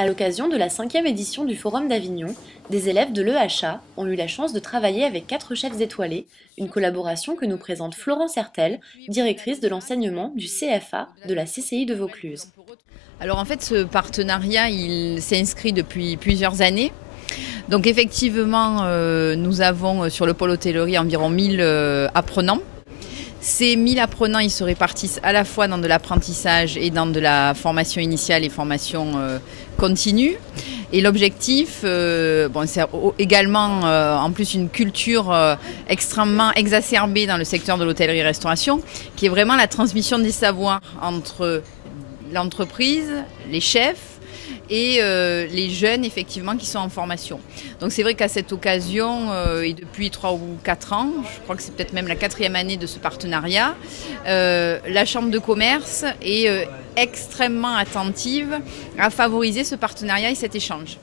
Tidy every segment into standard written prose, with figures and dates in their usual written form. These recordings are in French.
À l'occasion de la 5e édition du Forum d'Avignon, des élèves de l'EHA ont eu la chance de travailler avec 4 chefs étoilés, une collaboration que nous présente Florence Hertel, directrice de l'enseignement du CFA de la CCI de Vaucluse. Alors en fait, ce partenariat, il s'est inscrit depuis plusieurs années. Donc effectivement, nous avons sur le pôle hôtellerie environ 1000 apprenants. Ces 1000 apprenants, ils se répartissent à la fois dans de l'apprentissage et dans de la formation initiale et formation continue. Et l'objectif, c'est également en plus une culture extrêmement exacerbée dans le secteur de l'hôtellerie-restauration, qui est vraiment la transmission des savoirs entre l'entreprise, les chefs, et les jeunes effectivement qui sont en formation. Donc c'est vrai qu'à cette occasion, et depuis 3 ou 4 ans, je crois que c'est peut-être même la 4e année de ce partenariat, la Chambre de commerce est extrêmement attentive à favoriser ce partenariat et cet échange.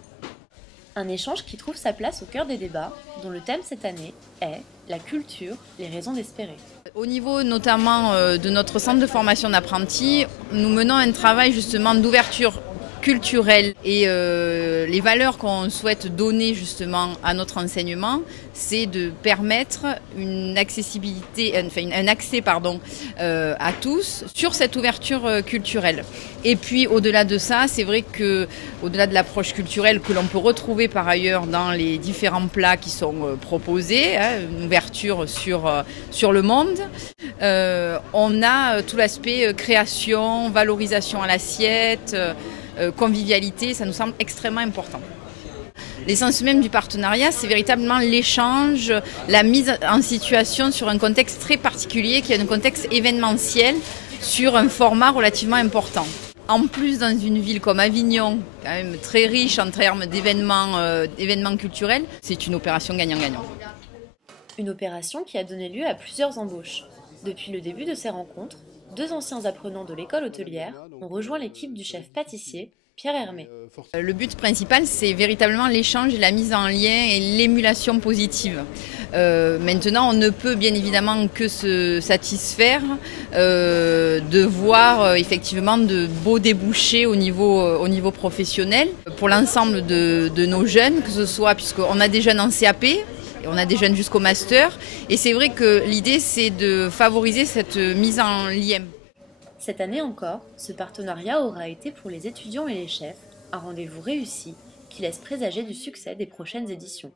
Un échange qui trouve sa place au cœur des débats, dont le thème cette année est « La culture, les raisons d'espérer ». Au niveau notamment de notre centre de formation d'apprentis, nous menons un travail justement d'ouverture culturelle et les valeurs qu'on souhaite donner justement à notre enseignement, c'est de permettre une accessibilité, un accès à tous sur cette ouverture culturelle. Et puis au-delà de ça, c'est vrai que au-delà de l'approche culturelle que l'on peut retrouver par ailleurs dans les différents plats qui sont proposés, une ouverture sur le monde, on a tout l'aspect création, valorisation à l'assiette, convivialité, ça nous semble extrêmement important. L'essence même du partenariat, c'est véritablement l'échange, la mise en situation sur un contexte très particulier, qui est un contexte événementiel, sur un format relativement important. En plus, dans une ville comme Avignon, quand même très riche en termes d'événements culturels, c'est une opération gagnant-gagnant. Une opération qui a donné lieu à plusieurs embauches. Depuis le début de ces rencontres, 2 anciens apprenants de l'école hôtelière ont rejoint l'équipe du chef pâtissier, Pierre Hermé. Le but principal, c'est véritablement l'échange et la mise en lien et l'émulation positive. Maintenant, on ne peut bien évidemment que se satisfaire de voir effectivement de beaux débouchés au niveau professionnel pour l'ensemble de nos jeunes, que ce soit puisqu'on a des jeunes en CAP, on a des jeunes jusqu'au master, et c'est vrai que l'idée c'est de favoriser cette mise en lien. Cette année encore, ce partenariat aura été pour les étudiants et les chefs un rendez-vous réussi qui laisse présager du succès des prochaines éditions.